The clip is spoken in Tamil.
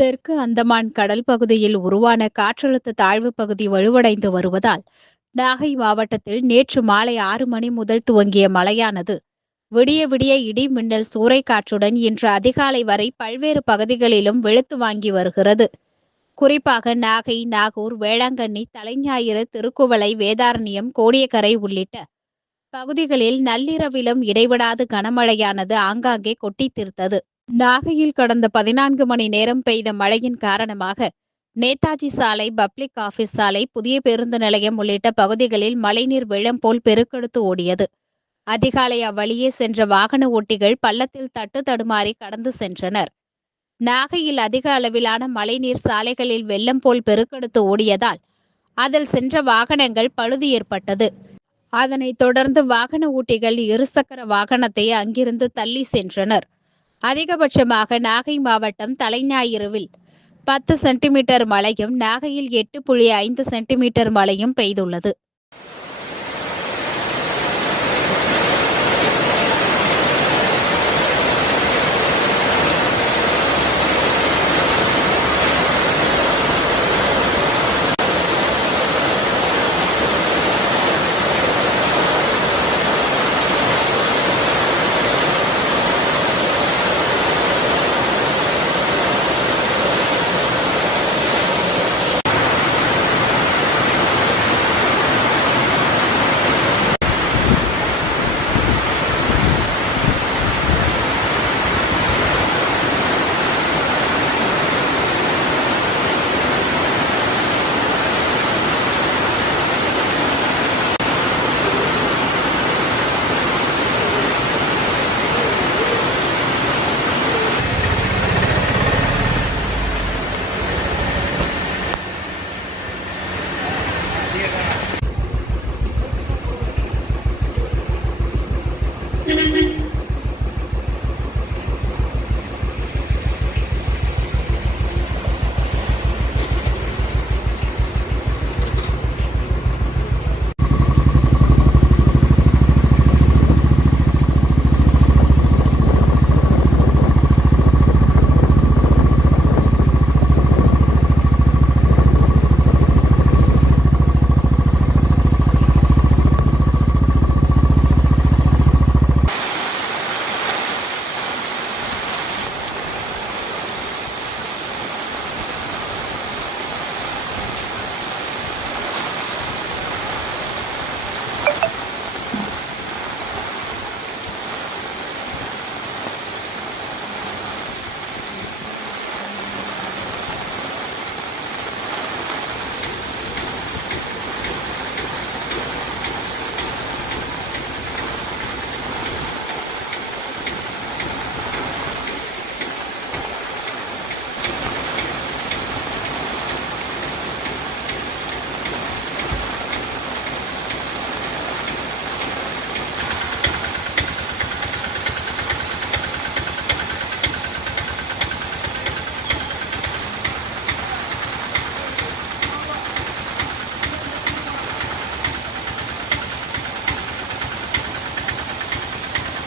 தெற்கு அந்தமான் கடல் பகுதியில் உருவான காற்றழுத்த தாழ்வு பகுதி வலுவடைந்து வருவதால் நாகை மாவட்டத்தில் நேற்று மாலை 6 மணி முதல் துவங்கிய மழையானது விடிய விடிய இடி மின்னல் சூறைக்காற்றுடன் இன்று அதிகாலை வரை பல்வேறு பகுதிகளிலும் வெளுத்து வாங்கி வருகிறது. குறிப்பாக நாகை, நாகூர், வேளாங்கண்ணி, தலைஞாயிறு, திருக்குவளை, வேதாரண்யம், கோடியக்கரை உள்ளிட்ட பகுதிகளில் நள்ளிரவிலும் இடைவிடாது கனமழையானது ஆங்காங்கே கொட்டி தீர்த்தது. நாகையில் கடந்த 14 மணி நேரம் பெய்த மழையின் காரணமாக நேதாஜி சாலை, பப்ளிக் ஆபீஸ் சாலை, புதிய பேருந்து நிலையம் உள்ளிட்ட பகுதிகளில் மழைநீர் வெள்ளம் போல் பெருக்கெடுத்து ஓடியது. அதிகாலை அவ்வழியே சென்ற வாகன ஓட்டிகள் பள்ளத்தில் தட்டு தடுமாறி கடந்து சென்றனர். நாகையில் அதிக அளவிலான மழைநீர் சாலைகளில் வெள்ளம் போல் பெருக்கெடுத்து ஓடியதால் அதில் சென்ற வாகனங்கள் பழுது ஏற்பட்டது. அதனைத் தொடர்ந்து வாகன ஓட்டிகள் இருசக்கர வாகனத்தை அங்கிருந்து தள்ளி சென்றனர். அதிகபட்சமாக நாகை மாவட்டம் தலைஞாயிறுவில் 10 சென்டிமீட்டர் மழையும், நாகையில் 8.5 சென்டிமீட்டர் மழையும் பெய்துள்ளது.